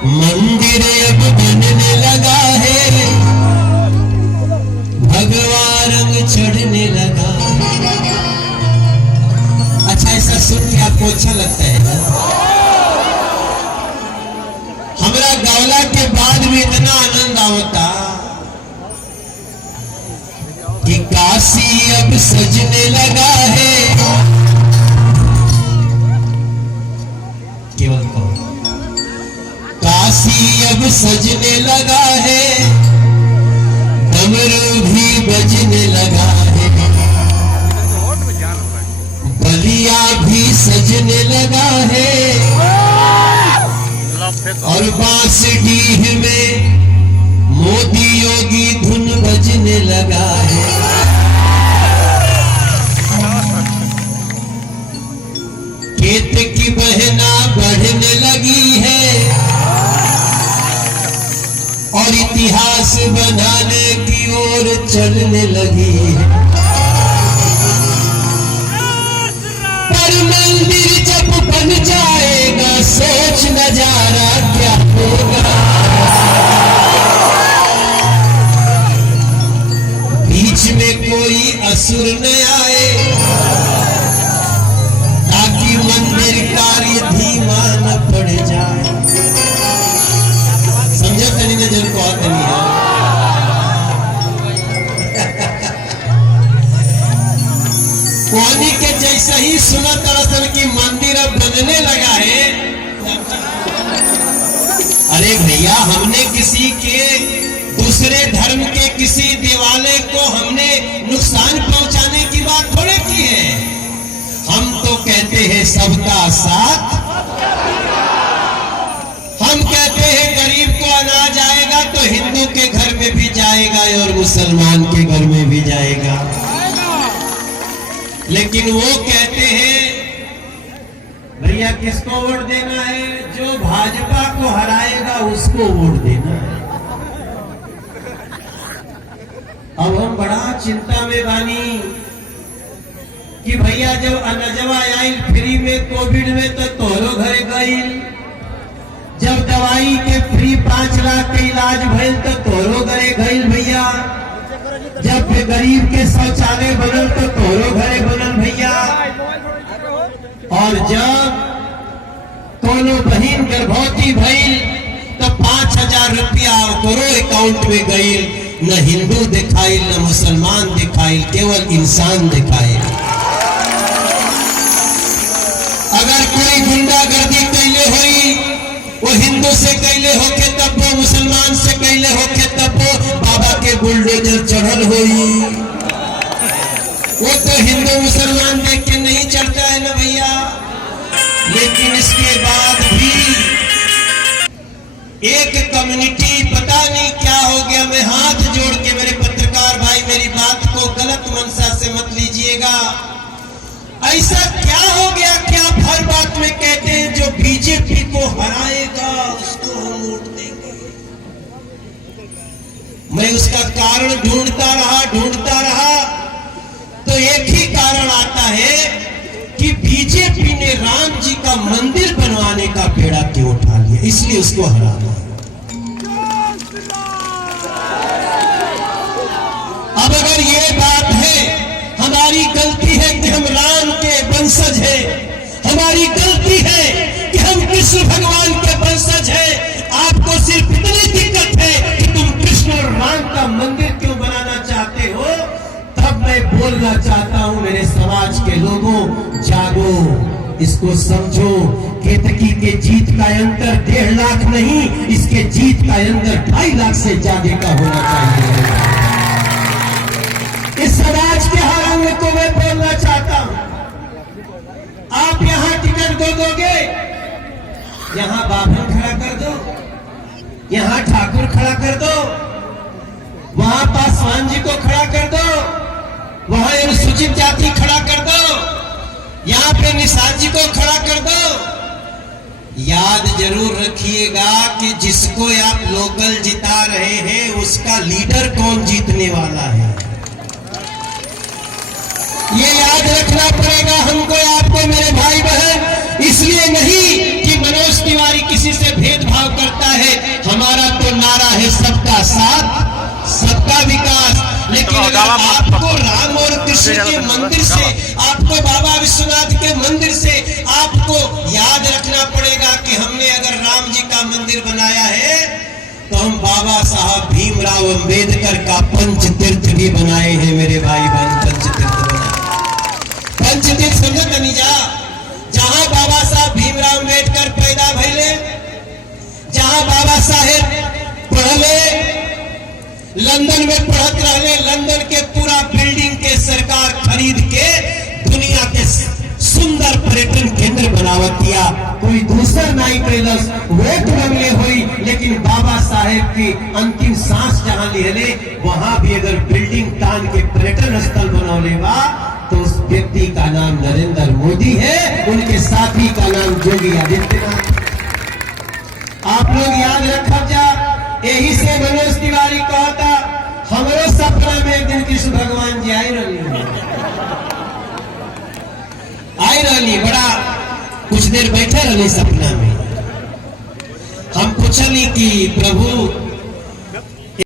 मंदिर अब बनने लगा है, भगवा रंग चढ़ने लगा। अच्छा, ऐसा सुन के आपको अच्छा लगता है? हमरा गौला के बाद भी इतना आनंद आवता कि काशी अब सजने लगा है। केवल कहो, काशी अब सजने लगा है, डमरू भी बजने लगा है, बलिया भी सजने लगा है, और बांसडीह में मोदी योगी धुन बजने लगा है। खेत की बहना बढ़ने लगी है, और इतिहास बनाने की ओर चलने लगी है। पर मंदिर जब बन जाएगा, सोच नजारा क्या होगा। बीच में कोई असुर न आए, ताकि मंदिर कार्य धीमा न पड़ जाए। समझा तनी ने जन को नहीं है। कोनी के जैसा ही सुना दरअसल की मंदिर अब बनने लगा है। अरे भैया, हमने किसी के दूसरे धर्म के किसी देवालय को हमने नुकसान पहुंचाने की बात थोड़े की है। हम तो कहते हैं सबका साथ। हम कहते हैं गरीब को अनाज आएगा तो हिंदू के घर में भी जाएगा और मुसलमान के घर में भी जाएगा। लेकिन वो कहते हैं भैया किसको वोट देना है? जो भाजपा को हराएगा उसको वोट देना है। अब हम बड़ा चिंता में बानी कि भैया जब अनजवा आई फ्री में कोविड में तो तोहरो घरे गई। जब दवाई के फ्री 5 लाख के इलाज भइल तो तोहरो घरे गई भैया। जब गरीब के शौचालय बनल तो तोहरो घरे बनल भैया। और जब कोनो बहन गर्भवती भइल तो 5,000 रुपया ओकरो अकाउंट में गई। न हिंदू दिखाई न मुसलमान दिखाई, केवल इंसान दिखाई। अगर कोई गुंडागर्दी कैले हुई वो हिंदू से कैले होके तब वो मुसलमान से कैले होके तब वो बाबा के बुलडोजर चढ़ल हुई। वो तो हिंदू मुसलमान देख के नहीं चढ़ता है ना भैया। लेकिन इसके बाद भी एक कम्युनिटी, पता नहीं क्या हो गया। मैं हाथ जोड़ के मेरे पत्रकार भाई मेरी बात को गलत मंशा से मत लीजिएगा। ऐसा क्या हो गया कि आप हर बात में कहते हैं जो बीजेपी को हराएगा उसको हम वोट देंगे। मैं उसका कारण ढूंढता रहा तो एक ही कारण आता है कि बीजेपी ने राम जी का मंदिर बनवाने का बेड़ा क्यों उठा लिया, इसलिए उसको हराना है। अब अगर ये बात है, हमारी गलती है कि हम राम के वंशज हैं, हमारी गलती है कि हम कृष्ण भगवान के वंशज हैं। आपको सिर्फ इतनी दिक्कत है कि तुम कृष्ण और राम का मंदिर क्यों बनाना चाहते हो। तब मैं बोलना चाहता हूं मेरे समाज के लोगों, जागो, इसको समझो। केतकी के जीत का अंतर 1.5 लाख नहीं, इसके जीत का अंतर 2.5 लाख से ज्यादा का होना चाहिए। इस समाज के हर अंग को मैं बोलना चाहता हूं, आप यहां टिकट दो दोगे, यहां बाभन खड़ा कर दो, यहां ठाकुर खड़ा कर दो, वहां पासवान जी को खड़ा कर दो, वहां अनुसूचित जाति खड़ा कर दो, यहां पे निषाद जी को खड़ा कर दो। याद जरूर रखिएगा कि जिसको आप लोकल जिता रहे हैं उसका लीडर कौन जीतने वाला है, ये याद रखना पड़ेगा हमको, आपको, मेरे भाई बहन। इसलिए नहीं कि मनोज तिवारी किसी से भेदभाव करता है। साथ सबका विकास। लेकिन अगर आपको राम और कृष्ण के मंदिर से, आपको बाबा विश्वनाथ के मंदिर से आपको याद रखना पड़ेगा कि हमने अगर राम जी का मंदिर बनाया है तो हम बाबा साहब भीमराव अंबेडकर का पंचतीर्थ भी बनाए हैं मेरे भाई बहन। पंचतीर्थ बनाए, पंचतीर्थ समझ तनीजा, जहां बाबा साहब भीमराव अंबेडकर पैदा भइले, जहां बाबा साहेब पढ़ले, लंदन में पढ़त रहले, लंदन के पूरा बिल्डिंग के सरकार खरीद के दुनिया के सुंदर पर्यटन केंद्र बनावत दिया। कोई दूसर नहीं कैलस, वोट मांगले हुई, लेकिन बाबा साहेब की अंतिम सांस जहां लिहले वहां भी अगर बिल्डिंग तान के पर्यटन स्थल बनौले बा तो उस व्यक्ति का नाम नरेंद्र मोदी है, उनके साथी का नाम योगी आदित्यनाथ। आप लोग याद रखा जा, यही से मनोज तिवारी कहता हमारे सपना में एक दिन कृष्ण भगवान जी आई रही, बड़ा कुछ देर बैठे रही सपना में। हम पूछली कि प्रभु